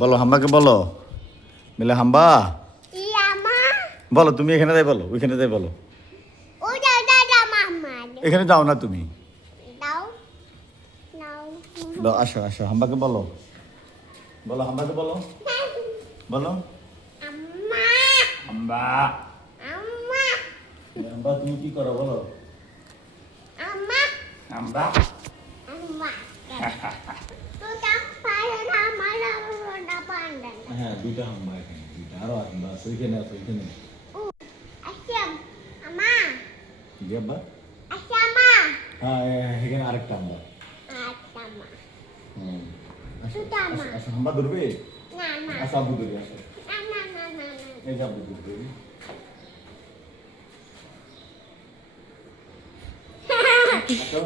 বলো হাম্বাকে বলো মিলে হাম্বা ইয়া মা বলো তুমি এখানে যাই বলো ওইখানে যাই বলো ও দাও দাও দাও মাম্মা এখানে যাও না তুমি দাও নাও দাও আসো আসো হাম্বাকে বলো বলো হাম্বাকে বলো বলো আম্মা হাম্বা আম্মা হাম্বা তুমি কি করো বলো আম্মা হাম্বা আম্মা তো দাও পারো না মারা না পান্ডা হ্যাঁ দুইটা হাম্বা এখানে দুইটা আরো হাম্বা আছে ওইখানে আছে ওইখানে ও আসিয়াম আম্মা জি আব্বা আম্মা হ্যাঁ এখানে আরেকটা হাম্বা আচ্ছা মা হুম আসো দুটা হাম্বা। আসো, আসো হাম্বা ধরবে না না আসো আব্বু ধরবে আসো না না না না এই যে আব্বু ধরবে আসো